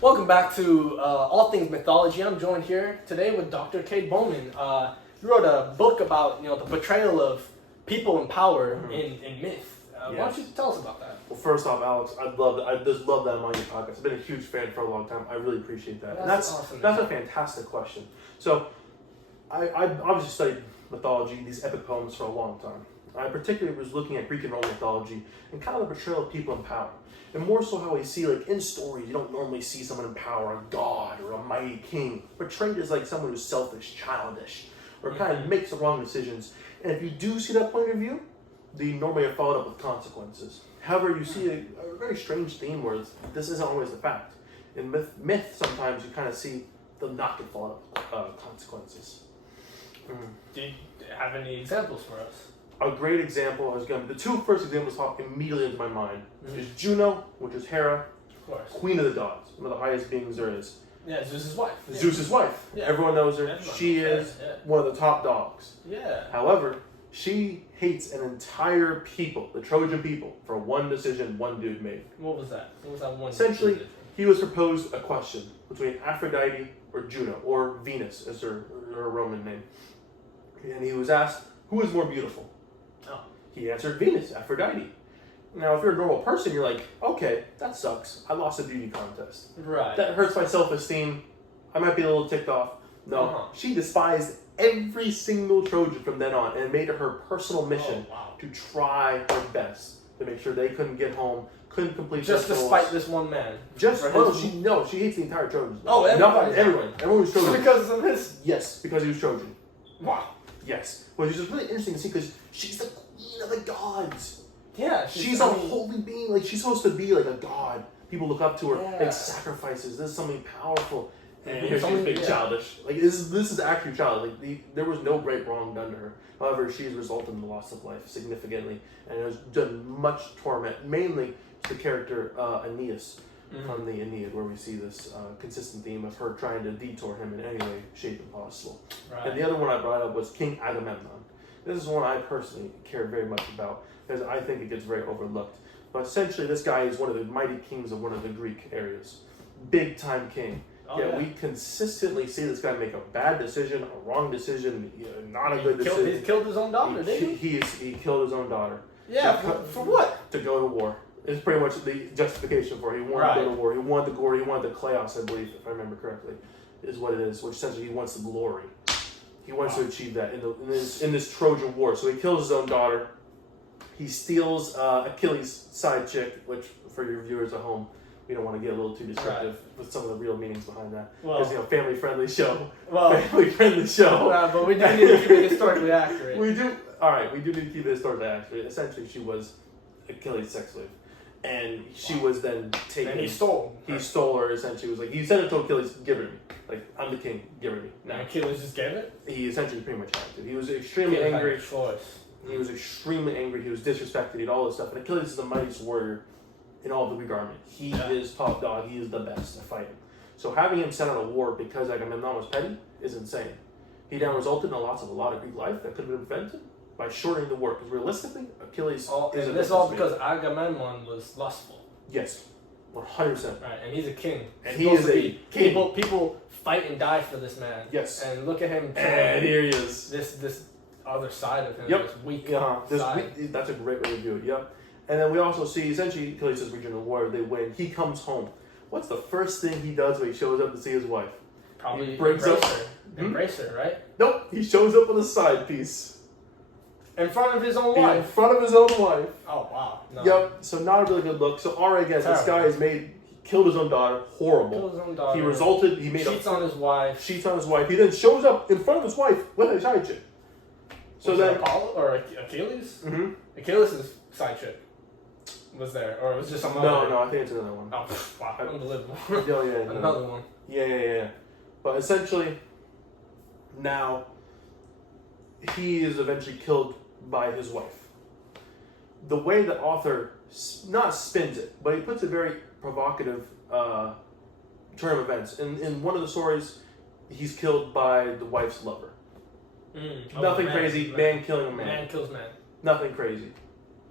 Welcome back to All Things Mythology. I'm joined here today with Dr. Kate Bowman. You wrote a book about the portrayal of people in power in myth. Why don't you tell us about that? Well, first off, Alex, I just love that I'm on your podcast. I've been a huge fan for a long time. I really appreciate that. That's awesome. That's a fantastic question. So, I obviously studied mythology, these epic poems, for a long time. I particularly was looking at Greek and Roman mythology and kind of the portrayal of people in power. And more so how we see, like, in stories, you don't normally see someone in power, a god or a mighty king, portrayed as like someone who's selfish, childish, or kind of makes the wrong decisions. And if you do see that point of view, they normally are followed up with consequences. However, you see a very strange theme where this isn't always the fact. In myth sometimes you kind of see them not get followed up with consequences. Do you have any examples for us? A great example is going to be the two first examples pop immediately into my mind. Is Juno, which is Hera, Of course. queen of the gods, one of the highest beings there is. Yeah, Zeus's wife. Zeus's wife. Yeah. Everyone knows her. Everyone She knows is that, one of the top dogs. Yeah. However, she hates an entire people, the Trojan people, for one decision one dude made. What was that? What was that one? Essentially, decision? he was proposed a question between Aphrodite or Juno, or Venus as her Roman name. And he was asked, who is more beautiful? Oh. He answered Venus, Aphrodite. Now, if you're a normal person, you're like, okay, that sucks. I lost a beauty contest. Right. That hurts my self-esteem. I might be a little ticked off. No, she despised every single Trojan from then on and made it her personal mission to try her best to make sure they couldn't get home, couldn't complete just their despite goals. this one man. She hates the entire Trojans. Oh, everyone was Trojan. Because of his. Yes, because he was Trojan. Wow. Yes, which is really interesting to see because she's the queen of the gods. Yeah, She's a holy being. Like, she's supposed to be like a god. People look up to her, make sacrifices. This is something powerful. And here she's big childish. Like, this is actually childish. Like, there was no great wrong done to her. However, she's resulted in the loss of life significantly, and it has done much torment, mainly to the character Aeneas from the Aeneid, where we see this consistent theme of her trying to detour him in any way, shape, possible. Right. And the other one I brought up was King Agamemnon. This is one I personally care very much about because I think it gets very overlooked. But essentially, this guy is one of the mighty kings of one of the Greek areas. Big time king. We consistently see this guy make a bad decision, a wrong decision, not a good decision. He killed his own daughter, didn't he? He killed his own daughter. Yeah, for what? To go to war. It's pretty much the justification for it. He wanted to go to war. He wanted the glory. He wanted the chaos, I believe, if I remember correctly, is what it is. Which essentially he wants the glory. He wants to achieve that in this Trojan War. So he kills his own daughter. He steals Achilles' side chick, which for your viewers at home, we don't want to get a little too descriptive with some of the real meanings behind that. Because, family-friendly show. Family-friendly show. But we do need to keep it historically accurate. We do. All right, we do need to keep it historically accurate. Essentially, she was Achilles' sex slave. And she was then taken. And he stole. He stole her, essentially. Was like, he said it to Achilles, give her to me. Like, I'm the king, give her to me. Now Achilles just gave it? He essentially pretty much had to. He was extremely angry. Choice. He was extremely angry. He was disrespected. He had all this stuff. And Achilles is the mightiest warrior in all of the Greek army. He is top dog. He is the best at fighting. So having him sent on a war because Agamemnon was petty is insane. He then resulted in the loss of a lot of Greek life that could have been prevented by shortening the war. Because realistically, Achilles isn't. This all because Agamemnon was lustful. Yes, 100%. Right, and he's a king. And he is a king. People fight and die for this man. Yes. And look at him. And here he is. This other side of him. Yep. This weak side. That's a great way to view it. Yep. And then we also see, essentially, Achilles' regional war, they win. He comes home. What's the first thing he does when he shows up to see his wife? Probably embrace her. Embrace her, right? Nope. He shows up with a side piece. In front of his own wife? In front of his own wife. Oh, wow. No. Yep. So not a really good look. So already again, this guy he killed his own daughter. Horrible. Killed his own daughter. He cheats on his wife. Cheats on his wife. He then shows up in front of his wife with a side chick. So was then it Apollo or Achilles? Mm-hmm. Achilles' side chick was there, or it was just some other? No, I think it's another one. Oh, wow, unbelievable. Yeah. Another one. Yeah. But essentially, now he is eventually killed by his wife. The way the author not spins it, but he puts a very provocative turn of events. In one of the stories, he's killed by the wife's lover. Nothing crazy. Man killing a man. Man kills man. Nothing crazy.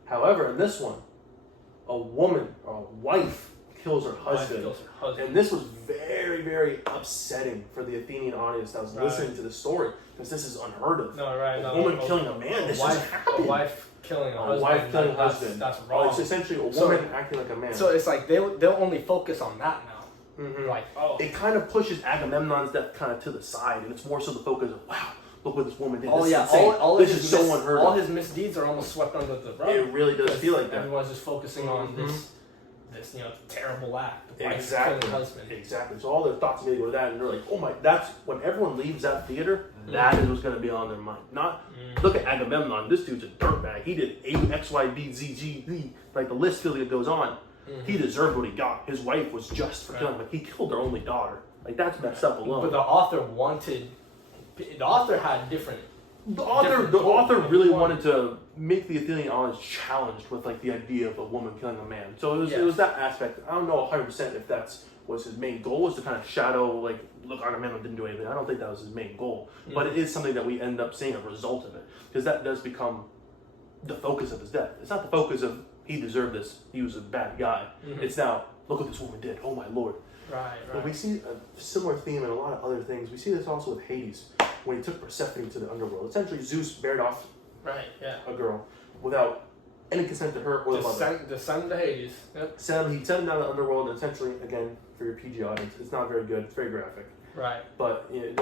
However, in this one, a woman or a wife kills her husband. Kills her husband. And this was very, very upsetting for the Athenian audience that was listening to the story, because this is unheard of. No, right. A woman killing a man. This doesn't happen. A wife killing a husband. Wife killing a husband. That's wrong. It's essentially a woman acting like a man. So it's like they'll only focus on that now. Mm-hmm. Like, oh. It kind of pushes Agamemnon's death kind of to the side, and it's more so the focus of, wow, look what this woman did. Oh, this yeah. is insane. This is so unheard of. All his misdeeds are almost swept under the rug. It really does feel like that. Everyone's just focusing on this terrible act. The wife Exactly. killing husband. Exactly. So all their thoughts immediately go to that, and they're like, oh my, that's when everyone leaves that theater, that is what's going to be on their mind. Not, look at Agamemnon, this dude's a dirtbag. He did A, X, Y, B, Z, G, D. Like the list really goes on. He deserved what he got. His wife was just for killing him. Like he killed their only daughter. Like that's messed up alone. But the author had different. The author really wanted to make the Athenian audience challenged with like the idea of a woman killing a man. So it was that aspect. I don't know 100% if that's was his main goal, was to kind of shadow like, look, Agamemnon didn't do anything. I don't think that was his main goal, but it is something that we end up seeing a result of it, because that does become the focus of his death. It's not the focus of he deserved this, he was a bad guy. It's now, look what this woman did. Oh my lord. Right. But we see a similar theme in a lot of other things. We see this also with Hades, when he took Persephone to the underworld. Essentially, Zeus buried off a girl without any consent to her or the mother. Descend to Hades. Yep. He sent him down to the underworld, and essentially, again, for your PG audience, it's not very good. It's very graphic. Right. But it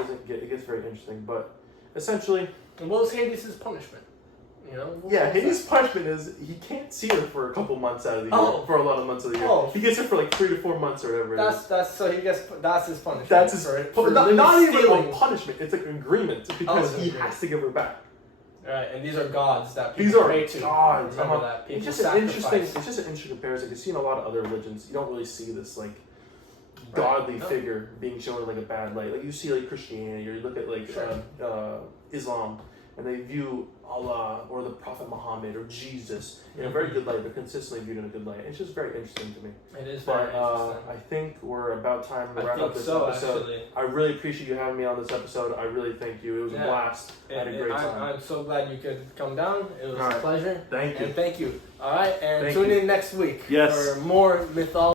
gets very interesting. But essentially, and what was Hades' punishment? Hades' punishment is he can't see her for a couple months out of the year. For a lot of months of the year. He gets her for like 3 to 4 months or whatever. That's his punishment. That's his not even a punishment. It's like an agreement, because he has to give her back. Right, and these are gods that people pray to. Gods. Remember that. It's just an interesting comparison. Because you see in a lot of other religions, you don't really see this like godly figure being shown in like a bad light. Like you see like Christianity, or you look at like Islam, and they view Allah or the Prophet Muhammad or Jesus in a very good light. They're consistently viewed in a good light. It's just very interesting to me. It is very interesting. I think we're about time to wrap up this episode. Actually. I really appreciate you having me on this episode. I really thank you. It was a blast. I had a great time. I'm so glad you could come down. It was a pleasure. Thank you. And thank you. All right, and tune in next week for more mythology.